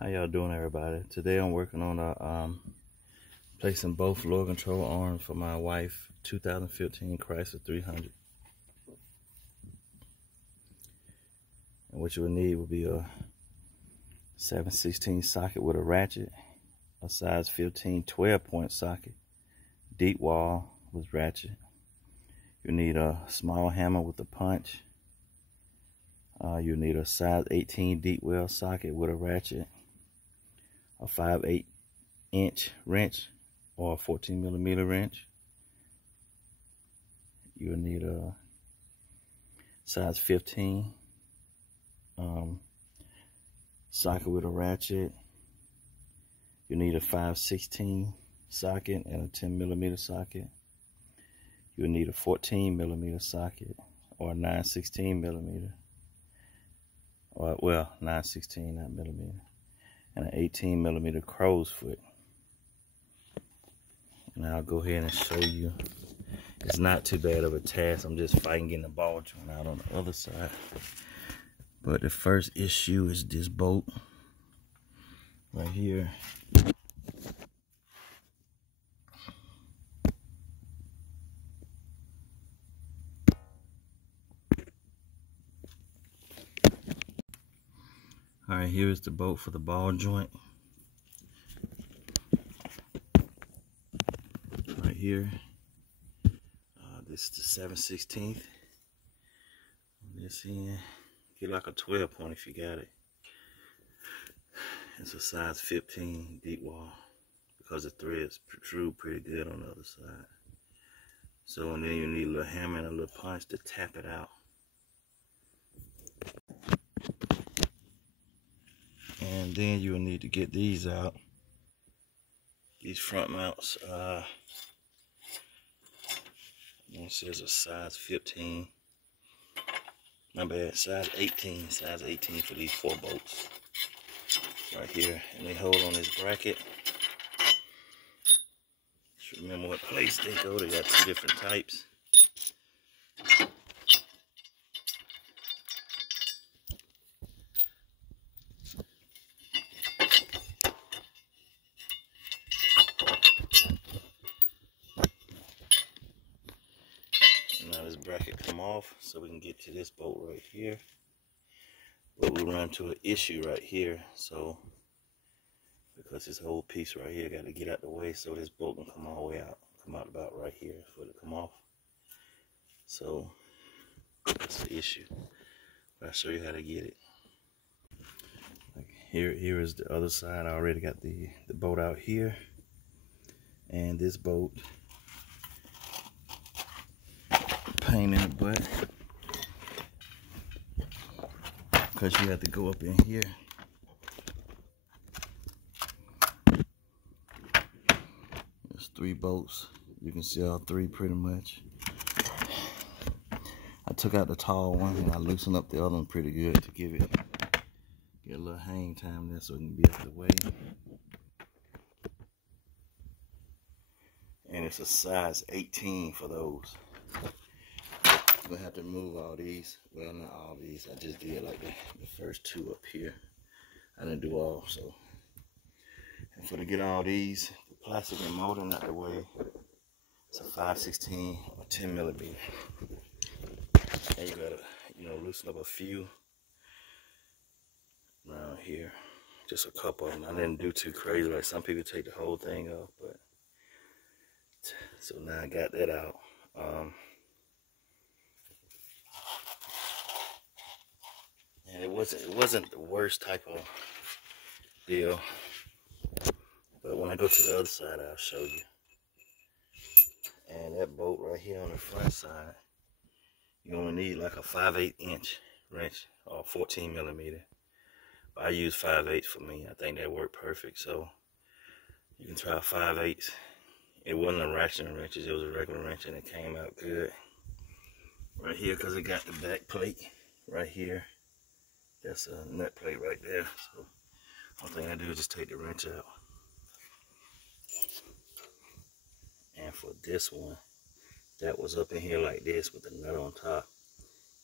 How y'all doing, everybody? Today I'm working on placing both lower control arms for my wife 2015 Chrysler 300. And what you will need will be a 7/16 socket with a ratchet, a size 15 12-point socket, deep wall with ratchet. You need a small hammer with a punch. You need a size 18 deep well socket with a ratchet, a 5/8 inch wrench or a 14mm wrench. You'll need a size 15 socket with a ratchet. You need a 5/16 socket and a 10mm socket. You'll need a 14mm socket or a 9/16mm, or well, 9/16, not millimeter, and an 18mm crow's foot. And I'll go ahead and show you. It's not too bad of a task. I'm just fighting getting the ball joint out on the other side. But the first issue is this bolt right here. All right, here's the bolt for the ball joint. Right here. This is the 7/16. This end. Get like a 12-point if you got it. It's a size 15 deep wall because the threads protrude pretty good on the other side. So, and then you need a little hammer and a little punch to tap it out. And then you'll need to get these out. These front mounts. One says a size 15. My bad, size 18. Size 18 for these 4 bolts. Right here. And they hold on this bracket. Just remember what place they go. They got 2 different types. Now this bracket come off so we can get to this bolt right here. But we run into an issue right here, so because this whole piece right here got to get out the way so this bolt can come all the way out. Come out about right here for it to come off. So that's the issue. But I'll show you how to get it. Like here is the other side. I already got the bolt out here. And this bolt, pain in the butt, because you have to go up in here. There's 3 bolts. You can see all 3 pretty much. I took out the tall one and I loosened up the other one pretty good to get a little hang time there so it can be out of the way. And it's a size 18 for those. I'm gonna have to remove all these. Well, not all these. I just did like the first 2 up here. I didn't do all, so. And for to get all these, the plastic and molding out the way, it's a 5/16 or 10mm. And you gotta, loosen up a few around here. Just a couple of them. I didn't do too crazy. Like some people take the whole thing off, but so now I got that out. And it wasn't the worst type of deal. But when I go to the other side, I'll show you. And that bolt right here on the front side, you only need like a 5/8 inch wrench or 14mm. But I use 5/8 for me. I think that worked perfect. So you can try 5/8. It wasn't a ratchet wrench, it was a regular wrench, and it came out good. Right here, because it got the back plate right here. That's a nut plate right there. So one thing I do is just take the wrench out. And for this one, that was up in here like this with the nut on top.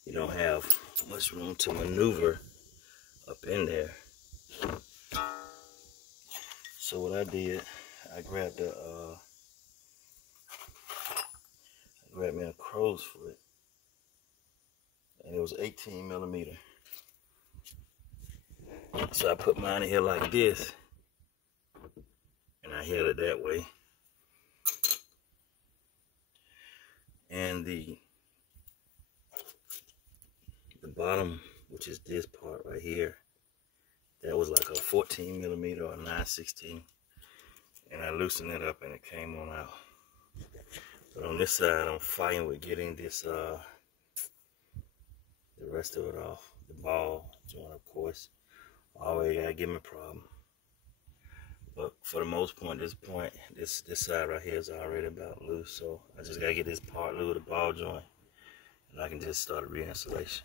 You don't have much room to maneuver up in there. So what I did, I grabbed me a crow's foot, and it was 18 millimeter. So I put mine in here like this, and I held it that way. And the bottom, which is this part right here, that was like a 14 millimeter or 9/16, and I loosened it up and it came on out. But on this side, I'm fighting with getting this the rest of it off. The ball joint, of course, always gotta give me a problem. But for the most part, this side right here is already about loose, so I just gotta get this part loose, the ball joint, and I can just start a reinstallation.